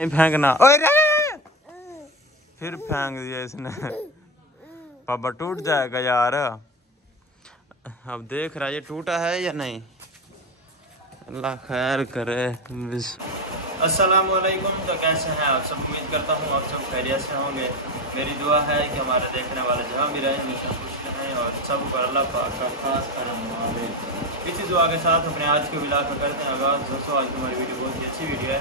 नहीं फेंकना। ओए रे फिर फेंक दिया इसने। पापा टूट जाएगा यार। अब देख रहा है ये टूटा है या नहीं। अल्लाह खैर करे। अस्सलाम वालेकुम। तो कैसे हैं आप सब? उम्मीद करता हूँ आप सब खैरियत से होंगे। मेरी दुआ है कि हमारे देखने वाले जहाँ भी रहें हमेशा खुश रहें और सब पर अल्लाह पाक का खास करम आमीन। इसी दुआ के साथ अपने आज के विलाग का करते हैं आगाज़। दोस्तों आज की हमारी वीडियो बहुत ही अच्छी वीडियो है।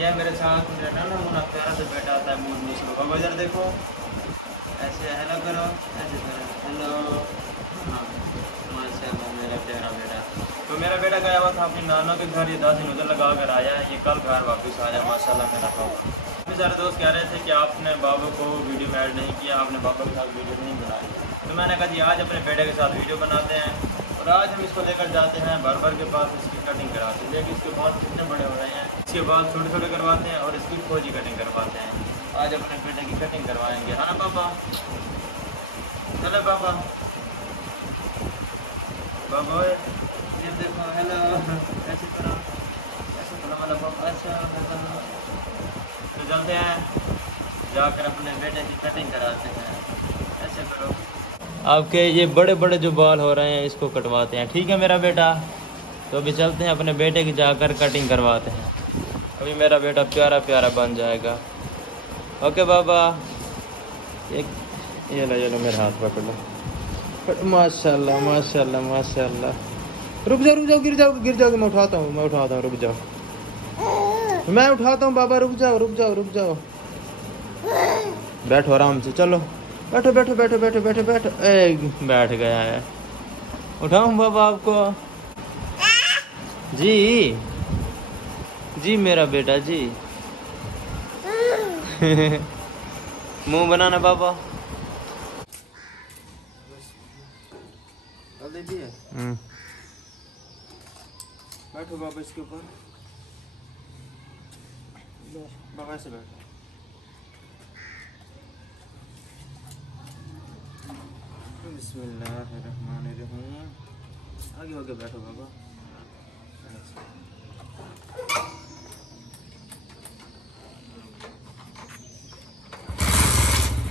यह मेरे साथ मेरा नाना मुन्ना प्यारा से बैठा आता है मूड दूसरों का बजर देखो ऐसे हेलो करो ऐसे करो हेलो। हाँ माशाल्लाह मेरा प्यारा बेटा। तो मेरा बेटा गया हुआ था अपनी नाना के घर, ये 10 दिन उधर लगा कर आया है, ये कल घर वापस आया माशाल्लाह मेरा बाबा। मेरे सारे दोस्त कह रहे थे कि आपने बाबा को वीडियो में ऐड नहीं किया, आपने बाबा के साथ वीडियो नहीं बनाई। तो मैंने कहा जी आज अपने बेटे के साथ वीडियो बनाते हैं और आज हम इसको लेकर जाते हैं बार्बर के पास, इसकी कटिंग कराते हैं। देखिए इसके बाल कितने बड़े हो रहे हैं, इसके बाल छोटे छोटे करवाते हैं और इसकी फौजी कटिंग करवाते हैं। आज अपने बेटे की कटिंग करवाएंगे। हाँ पापा चलो पापा बाबा ये देखो हेलो ऐसे करो मतलब पापा अच्छा तो चलते हैं जाकर अपने बेटे की कटिंग कराते हैं। ऐसे करो। आपके ये बड़े बड़े जो बाल हो रहे हैं इसको कटवाते हैं, ठीक है मेरा बेटा? तो अभी चलते हैं अपने बेटे की जाकर कटिंग करवाते हैं। अभी मेरा बेटा प्यारा प्यारा बन जाएगा। ओके बाबा। एक ये लो मेरा हाथ पकड़ लो। माशाल्लाह माशाल्लाह माशाल्लाह। रुक जाओ गिर जाओगे। मैं उठाता हूँ रुक जाओ। मैं उठाता हूँ बाबा, रुक जाओ। बैठो आराम से, चलो बैठो। ए बैठ गया है। उठाऊं बाबा आपको? जी मेरा बेटा जी। मुंह बनाना बाबा। बैठो बाबा इसके ऊपर। बाबा ऐसे बैठो। बिस्मिल्लाहिर्रहमानिर्रहीम। आगे बैठो बाबा।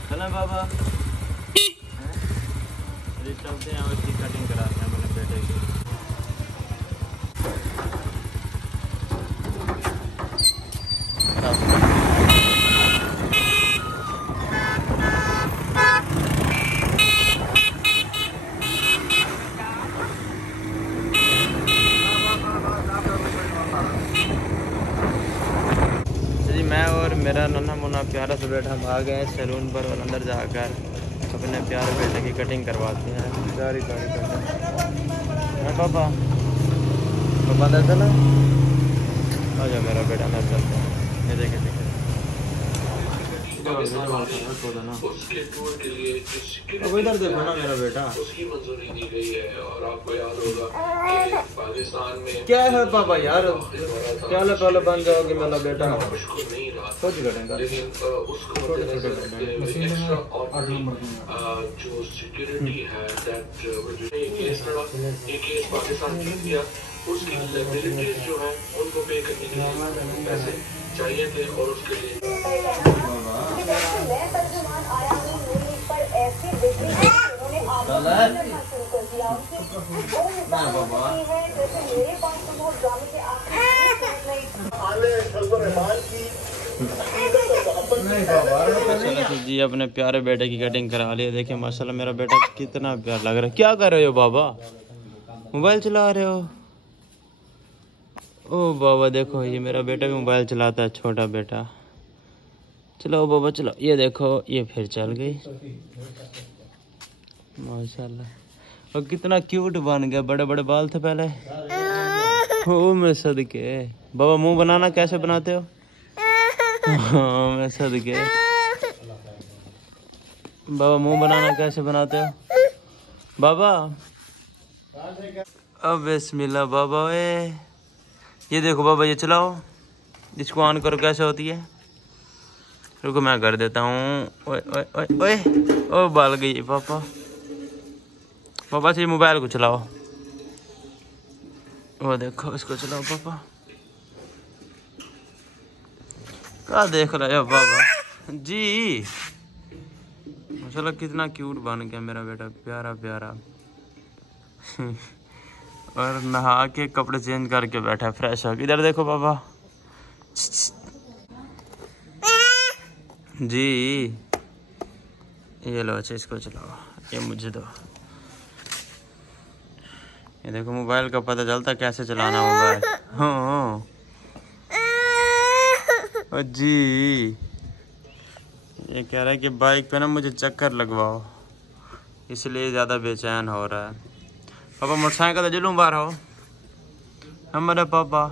चलें बाबा। चलते हैं और इसकी कटिंग कराते हैं अपने बेटे की। मैं और मेरा नन्हा मुन्ना प्यारा से बेटा हम आ गए हैं सैलून पर और अंदर जाकर अपने प्यारे बेटे की कटिंग करवाते हैं। प्यारी कटिंग है पापा अंदर चला। आ जाओ मेरा बेटा अंदर चलते हैं। ये देखे अब इधर देखो ना मेरा बेटा। क्या है पापा यार, क्या पहले बन जाओगे मेरा बेटा। कुछ करेंगे जो सिक्योरिटी है पाकिस्तान जीत गया, उसकी मिलिट्रीज जो है उनको पे करने के लिए पैसे चाहिए थे और उसके लिए जी अपने प्यारे बेटे की कटिंग करा लिया। देखिए माशाल्लाह मेरा बेटा कितना प्यारा लग रहा है। क्या कर रहे हो बाबा? मोबाइल चला रहे हो? ओ बाबा देखो ये मेरा बेटा भी मोबाइल चलाता है, छोटा बेटा। चलो बाबा चलो। ये देखो ये फिर चल गई माशाल्लाह। और कितना क्यूट बन गया, बड़े बड़े बाल थे पहले। ओ मैं सदके। बाबा मुंह बनाना कैसे बनाते हो? हाँ मैं सदके। बाबा मुंह बनाना कैसे बनाते हो बाबा? अब बिस्मिल्लाह बाबा। ये देखो बाबा, ये चलाओ, इसको ऑन करो। कैसे होती है? रुको मैं कर देता हूँ। ओए ओए ओए ओए ओ बाल गई पापा। पापा से मोबाइल को चलाओ। वो देखो इसको चलाओ पापा। क्या देख रहे हो बाबा जी। माशाल्लाह कितना क्यूट बन गया मेरा बेटा, प्यारा प्यारा। और नहा के कपड़े चेंज करके बैठा फ्रेश हो। इधर देखो बाबा जी। ये लो, अच्छा इसको चलाओ, ये मुझे दो। ये देखो मोबाइल का पता चलता कैसे चलाना मोबाइल। हाँ जी। ये कह रहा है कि बाइक पे ना मुझे चक्कर लगवाओ, इसलिए ज़्यादा बेचैन हो रहा है। पापा मोटरसाइकिल तो जुलूम बार हो हमारे पापा।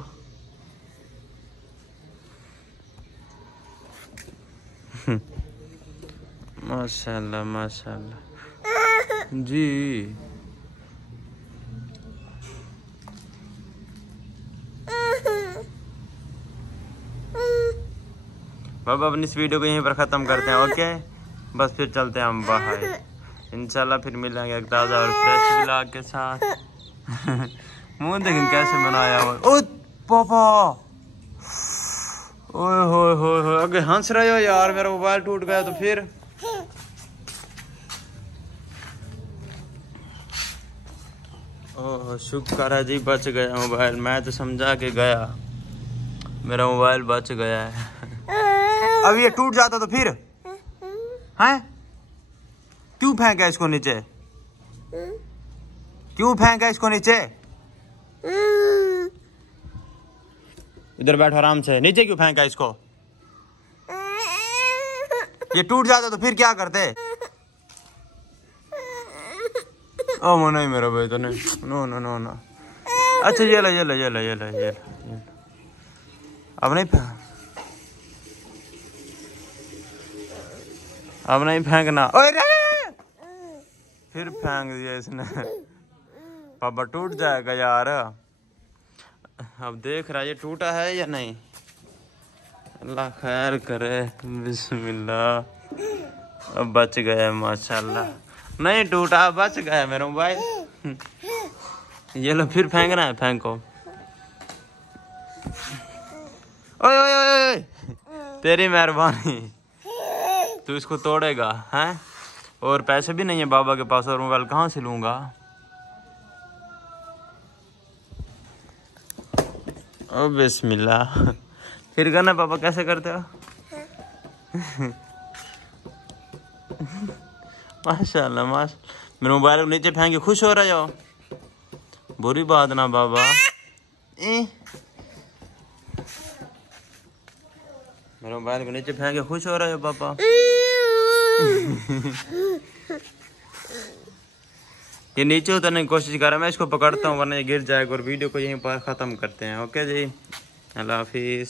माशाल्लाह माशाल्लाह जी। बाबा अपनी इस वीडियो को यहीं पर ख़त्म करते हैं। ओके बस फिर चलते हैं हम बाहर, इंशाल्लाह फिर मिलेंगे एक ताज़ा और फ्रेश व्लॉग के साथ। मुंह देखें कैसे बनाया हुआ। ओ पापा, ओए होए होए होए, अगे हंस रहे हो यार, मेरा मोबाइल टूट गया तो फिर। ओह शुक्र है जी बच गया मोबाइल, मैं तो समझा के गया मेरा मोबाइल बच गया है। अब ये टूट जाता तो फिर हैं? क्यों फेंका इसको नीचे, क्यों फेंका इसको नीचे? इधर बैठो आराम से, नीचे क्यों फेंका इसको? ये टूट जाता तो फिर क्या करते? ओ वो नहीं मेरा भाई तो नहीं, नो नो नो नो। अच्छा ये लो ये लो ये लो ये लो ये लो, अब नहीं अब नहीं फेंकना। ओए रे फिर फेंक दिया इसने। पापा टूट जाएगा यार। अब देख रहा है ये टूटा है या नहीं, अल्लाह खैर करे। बिस्मिल्लाह, अब बच गया माशाल्लाह। नहीं टूटा, बच गया मेरा मोबाइल। ये लो फिर फेंकना है, फेंको। ओए ओए ओए ओए, तेरी मेहरबानी, तू इसको तोड़ेगा हैं? और पैसे भी नहीं है बाबा के पास, और मोबाइल कहाँ से लूंगा? ओ बिस्मिल्लाह, फिर करना पापा कैसे करते हो? माशाल्लाह माशाल्लाह, मेरे मोबाइल को नीचे फेंक के खुश हो रहे हो? बुरी बात ना बाबा। मेरे मोबाइल को नीचे फेंक के खुश हो रहे हो पापा? ये नीचे उतरने की कोशिश कर रहा है, मैं इसको पकड़ता हूँ वरना ये गिर जाएगा। और वीडियो को यहीं पर ख़त्म करते हैं। ओके जी, अल्लाह हाफिज़।